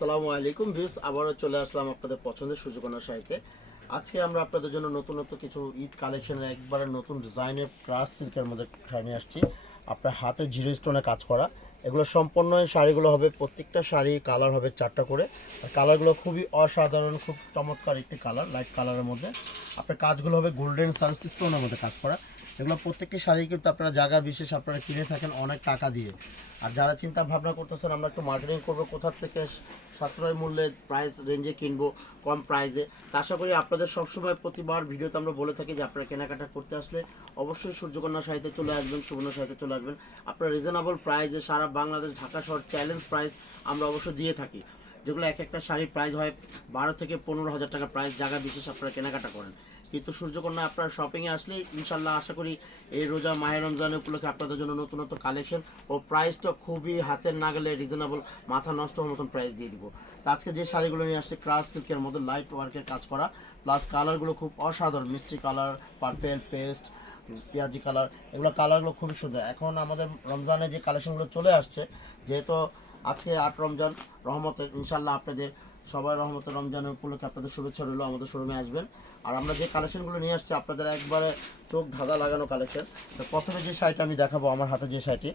আসসালামু আলাইকুম ভিউস, আবারও চলে আসলাম আপনাদের পছন্দের সুযোগনার সাথে। আজকে আমরা আপনাদের জন্য নতুন কিছু ঈদ কালেকশনের একবারে নতুন ডিজাইনের ক্রাশ সিল্কের মধ্যে নিয়ে আসছি। আপনার হাতে জিরো স্টোনে কাজ করা এগুলো সম্পূর্ণ শাড়িগুলো হবে, প্রত্যেকটা শাড়ি কালার হবে 4টা করে। আর কালারগুলো খুবই অসাধারণ, খুব চমৎকার একটি কালার, লাইট কালারের মধ্যে। আপনার কাজগুলো হবে গোল্ডেন সানস্ক্রিন স্টোনের মধ্যে কাজ করা। এগুলো প্রত্যেকটি শাড়ি কিন্তু আপনারা জায়গা বিশেষ আপনারা কিনে থাকেন অনেক টাকা দিয়ে। আর যারা চিন্তা ভাবনা করতেছেন আমরা একটু মার্কেটিং করবো, কোথা থেকে সাশ্রয় মূল্যে প্রাইস রেঞ্জে কিনবো কম প্রাইসে, তা আশা করি আপনাদের সবসময় প্রতিবার ভিডিওতে আমরা বলে থাকি যে আপনারা কেনাকাটা করতে আসলে অবশ্যই সূর্যকন্যা শাড়িতে চলে আসবেন, সুবর্ণ শাড়িতে চলে আসবেন। আপনারা রিজনেবল প্রাইসে সারা বাংলাদেশ ঢাকা শহর চ্যালেঞ্জ প্রাইস আমরা অবশ্যই দিয়ে থাকি, যেগুলো এক একটা শাড়ির প্রাইস হয় 12 থেকে 15,000 টাকা প্রাইস, জায়গা বিশেষ আপনারা কেনাকাটা করেন। কিন্তু সূর্যকন্যা আপনারা শপিংয়ে আসলে ইনশাল্লাহ আশা করি এই রোজা মাহে রমজানের উপলক্ষে আপনাদের জন্য নতুন কালেকশন ও প্রাইসটা খুবই হাতের নাগালে রিজনেবল, মাথা নষ্ট হওয়ার মতন প্রাইস দিয়ে দিব। তো আজকে যে শাড়িগুলো নিয়ে আসছে ক্রাশ সিল্কের মধ্যে লাইট ওয়ার্কের কাজ করা, প্লাস কালারগুলো খুব অসাধারণ, মিষ্টি কালার, পার্পেল, পেস্ট, পেঁয়াজি কালার, এগুলো কালারগুলো খুবই সুন্দর। এখন আমাদের রমজানে যে কালেকশনগুলো চলে আসছে, যেহেতু আজকে 8 রমজান, রহমতের ইনশাল্লাহ আপনাদের সবাই রহমতের রমজানের উপলক্ষে আপনাদের শুভেচ্ছা রইল, আমাদের শোরুমে আসবেন। আর আমরা যে কালেকশনগুলো নিয়ে আসছি আপনাদের একবারে চোখ ধাঁধা লাগানো কালেকশন। তো প্রথমে যে শাড়িটা আমি দেখাবো, আমার হাতে যে শাড়িটি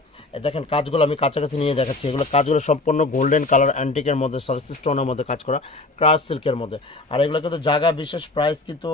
দেখেন, কাজগুলো আমি কাছাকাছি নিয়ে দেখাচ্ছি। এগুলো কাজগুলো সম্পূর্ণ গোল্ডেন কালার অ্যান্টিকের মধ্যে, সার্সিস স্টোনের মধ্যে কাজ করা, ক্রাশ সিল্কের মধ্যে। আর এগুলো কিন্তু জায়গা বিশেষ প্রাইস, কিন্তু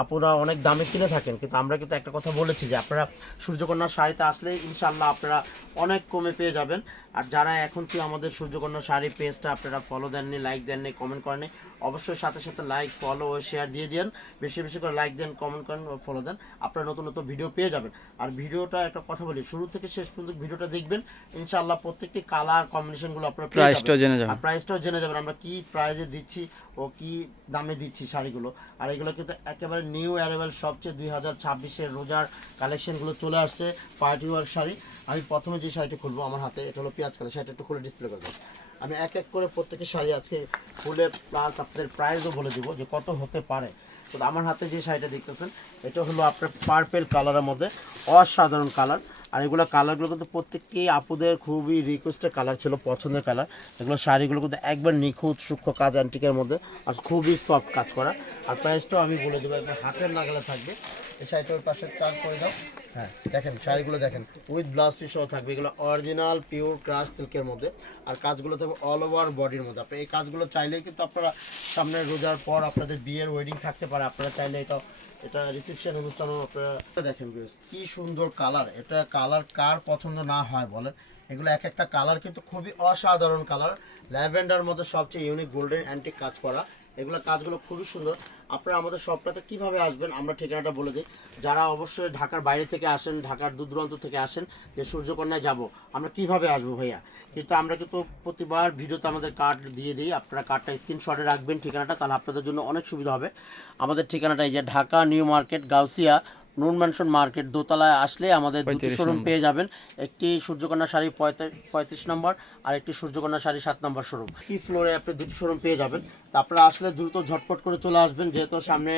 আপনারা অনেক দামে কিনে থাকেন, কিন্তু আমরা কিন্তু একটা কথা বলেছি যে আপনারা সূর্যকন্যার শাড়িতে আসলে ইনশাল্লাহ আপনারা অনেক কমে পেয়ে যাবেন। আর যারা এখন কি আমাদের সূর্যকন্যা শাড়ি পেজটা আপনারা ফলো দেননি, লাইক দেননি, কমেন্ট করেননি, অবশ্যই সাথে সাথে লাইক, ফলো ও শেয়ার দিয়ে দেন। বেশি বেশি করে লাইক দেন, কমেন্ট করেন ও ফলো দেন, আপনারা নতুন নতুন ভিডিও পেয়ে যাবেন। আর ভিডিওটা একটা কথা বলি, শুরু থেকে শেষ পর্যন্ত ভিডিওটা দেখবেন, ইনশাআল্লাহ প্রত্যেকটি কালার কম্বিনেশনগুলো আপনারা পেয়ে যাবেন। আর প্রাইসটাও জেনে যাবেন আমরা কি প্রাইসে দিচ্ছি ও কি দামে দিচ্ছি শাড়িগুলো। আর এগুলো কিন্তু একেবারে নিউ অ্যারাইভাল, সবচেয়ে 2026-এর রোজার কালেকশনগুলো চলে আসছে, পার্টি ওয়ার্ক শাড়ি। আমি প্রথমে যে শাড়িটি খুলবো আমার হাতে, এটা হলো পেঁয়াজ কালার, শাড়িটা একটু খুলে ডিসপ্লে করবো। আমি এক এক করে প্রত্যেকটি শাড়ি আজকে খুলে প্লাস আপনাদের প্রাইসও বলে দিব যে কত হতে পারে। তো আমার হাতে যে শাড়িটা দেখতেছেন এটা হলো আপনার পার্পেল কালারের মধ্যে, অসাধারণ কালার। আর এগুলো কালারগুলো কিন্তু প্রত্যেকটি আপুদের খুবই রিকোয়েস্টের কালার ছিল, পছন্দের কালার। এগুলো শাড়িগুলো কিন্তু একবার নিখুঁত সূক্ষ্ম কাজ অ্যান্টিকের মধ্যে, আর খুবই সফট কাজ করা। আর প্রাইসটাও আমি বলে দেবো, একবার হাতের নাগালে থাকবে। এই শাড়িটার পাশে চার্জ করে দাও। হ্যাঁ দেখেন শাড়িগুলো দেখেন, উইথ ব্লাউজ পিসও থাকবে। এগুলো অরিজিনাল পিওর ক্রাশ সিল্কের মধ্যে, আর কাজগুলো থাকবে অল ওভার বডির মধ্যে। আপনি এই কাজগুলো চাইলেই কিন্তু আপনারা সামনে রোজার পর আপনাদের বিয়ের ওয়েডিং থাকতে পারে, আপনারা চাইলে এটা রিসেপশন অনুষ্ঠানও আপনারা দেখেন। কি সুন্দর কালার, এটা কালার কার পছন্দ না হয় বলেন। এগুলো এক একটা কালার কিন্তু খুবই অসাধারণ কালার, ল্যাভেন্ডার মধ্যে সবচেয়ে ইউনিক গোল্ডেন অ্যান্টিক কাজ করা। এগুলো কাজগুলো খুবই সুন্দর। আপনারা আমাদের শপটাতে কীভাবে আসবেন আমরা ঠিকানাটা বলে দিই। যারা অবশ্যই ঢাকার বাইরে থেকে আসেন, ঢাকার দূর দূরান্ত থেকে আসেন, যে সূর্যকন্যায় যাব আমরা কিভাবে আসবো ভাইয়া, কিন্তু আমরা কিন্তু প্রতিবার ভিডিওতে আমাদের কার্ড দিয়ে দিই, আপনারা কার্ডটা স্ক্রিনশটে রাখবেন ঠিকানাটা, তাহলে আপনাদের জন্য অনেক সুবিধা হবে। আমাদের ঠিকানাটা এই যে ঢাকা নিউ মার্কেট, গাউসিয়া নুন ম্যানশন মার্কেট, দোতলায় আসলে আমাদের দুটি শোরুম পেয়ে যাবেন। একটি সূর্যকন্যা শাড়ি 35 নম্বর, আর একটি সূর্যকন্যা শাড়ি 7 নম্বর শোরুম। কি ফ্লোরে আপনি দুটি শোরুম পেয়ে যাবেন। তা আপনারা আসলে দ্রুত ঝটপট করে চলে আসবেন, যেহেতু সামনে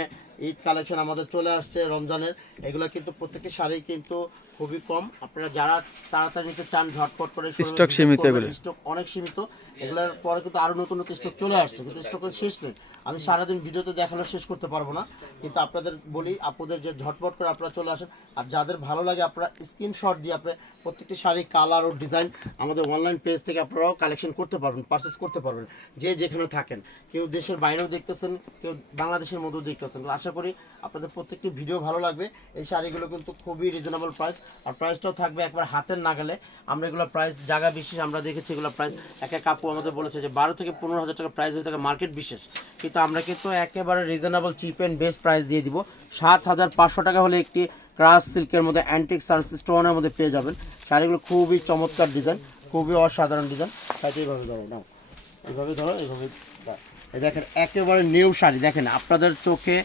ঈদ কালেকশন আমাদের চলে আসছে রমজানের। এগুলো কিন্তু প্রত্যেকটি শাড়ি কিন্তু খুবই কম, আপনারা যারা তাড়াতাড়ি নিতে চান ঝটপট করে, স্টক সীমিত, স্টক অনেক সীমিত। এগুলোর পরে কিন্তু আরও নতুন নতুন স্টক চলে আসছে, কিন্তু স্টকের শেষ নেই। আমি সারাদিন ভিডিওতে দেখানো শেষ করতে পারবো না, কিন্তু আপনাদের বলি আপনাদের যে ঝটপট করে আপনারা চলে আসেন। আর যাদের ভালো লাগে আপনারা স্ক্রিনশট দিয়ে আপনি প্রত্যেকটি শাড়ি কালার ও ডিজাইন আমাদের অনলাইন পেজ থেকে আপনারাও কালেকশন করতে পারবেন, পারচেস করতে পারবেন, যে যেখানে থাকেন। কেউ দেশের বাইরেও দেখতেছেন, কেউ বাংলাদেশের মধ্যেও দেখতেছেন। আশা করি আপনাদের প্রত্যেকটি ভিডিও ভালো লাগবে। এই শাড়িগুলো কিন্তু খুবই রিজনেবল প্রাইস, আর প্রাইসটাও থাকবে একবার হাতের নাগালে। আমরা এগুলো প্রাইস জায়গা বিশেষ আমরা দেখেছি, এগুলো প্রাইস এক এক আপু আমাদের বলেছে যে 12 থেকে 15,000 টাকা প্রাইস হয়ে থাকে মার্কেট বিশেষ, কিন্তু আমরা কিন্তু একেবারে reasonable chip and best price দিয়ে দিব। 7,500 টাকা হলে একটি ক্রাশ সিল্কের মধ্যে অ্যান্টিক সার্সিস স্টোনের মধ্যে পেয়ে যাবেন। শাড়িগুলো খুবই চমৎকার ডিজাইন, খুবই অসাধারণ ডিজাইন। শাড়িটা এইভাবে ধরো, নাও এইভাবে ধরো, এইভাবে এই দেখেন একেবারে নিউ শাড়ি। দেখেন আপনাদের চোখে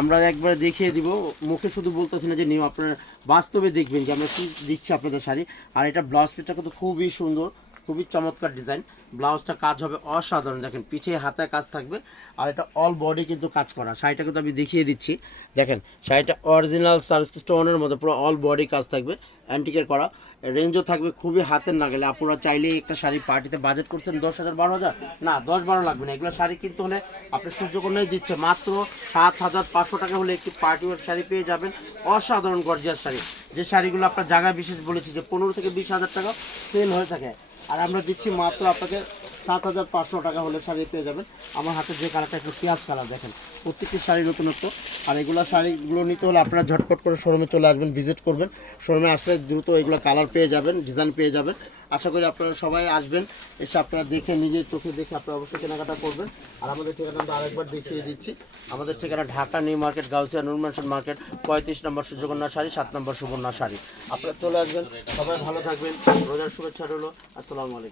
আমরা একবারে দেখিয়ে দিব, মুখে শুধু বলতেছি না যে নিউ, আপনারা বাস্তবে দেখবেন যে আমরা কী দিচ্ছি আপনাদের শাড়ি। আর এটা ব্লাউজ পিসটা কিন্তু খুবই সুন্দর, খুবই চমৎকার ডিজাইন। ব্লাউজটা কাজ হবে অসাধারণ, দেখেন পিছে হাতে কাজ থাকবে আর এটা অল বডি কিন্তু কাজ করা। শাড়িটা কিন্তু আমি দেখিয়ে দিচ্ছি, দেখেন শাড়িটা অরিজিনাল সার্চ স্টোনের মধ্যে পুরো অল বডি কাজ থাকবে, অ্যান্টিকের করা। রেঞ্জও থাকবে খুবই হাতের নাগালে। আপনারা চাইলে একটা শাড়ি পার্টিতে বাজেট করছেন 10,000 12,000, না 10-12 লাগবে না। এগুলো শাড়ি কিনতে হলে আপনি সূর্যকন্যায় দিচ্ছে মাত্র 7,500 টাকা হলে একটি পার্টি ওয়ার শাড়ি পেয়ে যাবেন, অসাধারণ গর্জিয়াস শাড়ি। যে শাড়িগুলো আপনার জায়গায় বিশেষ বলেছি যে 15 থেকে 20,000 টাকা সেল হয়ে থাকে, আর আমরা দিচ্ছি মাত্র আপনাকে 7,500 টাকা হলে শাড়ি পেয়ে যাবেন। আমার হাতে যে কালারটা একটু পেঁয়াজ কালার, দেখেন প্রত্যেকটি শাড়ি নতুনত্ব। আর এগুলো শাড়িগুলো নিতে হলে আপনারা ঝটপট করে শোরুমে চলে আসবেন, ভিজিট করবেন। শোরুমে আসলে দ্রুত এগুলো কালার পেয়ে যাবেন, ডিজাইন পেয়ে যাবেন। আশা করি আপনারা সবাই আসবেন, এসে আপনারা দেখে নিজের চোখে দেখে আপনারা অবশ্যই কেনাকাটা করবেন। আর আমাদের ঠিকানাটা আরেকবার দেখিয়ে দিচ্ছি। আমাদের ঠিকানা ঢাকা নিউ মার্কেট, গাউসিয়া নূর ম্যানশন মার্কেট, 35 নম্বর সূর্যকন্যা শাড়ি, 7 নম্বর সুবর্ণা শাড়ি। আপনারা চলে আসবেন, সবাই ভালো থাকবেন। রোজার শুভেচ্ছা রইল। আসসালামু আলাইকুম।